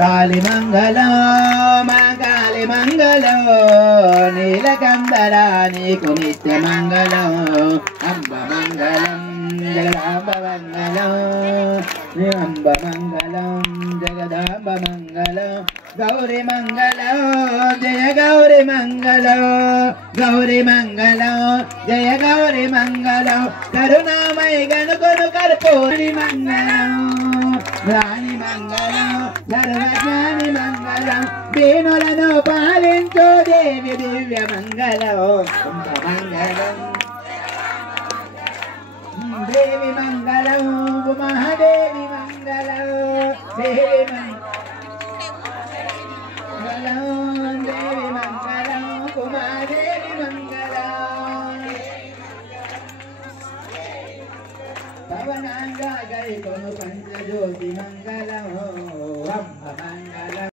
काली मंगलो मां काली मंगलो नीलकंदरा नीकु नित्य मंगलो अंब मंगलम जगदांब मंगलो अंब मंगलम जगदांब मंगलो गौरी मंगलो जय गौरी मंगलो गौरी मंगलो जय गौरी मंगलो करुणामय गणुकुनु कर्पूरी मंगलो रानी मंगलो सर्वज्ञानी मंगलो దీనులను పాలించు దేవి దివ్య మంగళం మంగళం దేవి మంగళం మహాదేవి మంగళం దేవి మంగళం దేవి మంగళం కుమాదేవి మంగళం పవనాంగా గై కొను పంచజ్యోతి మంగళం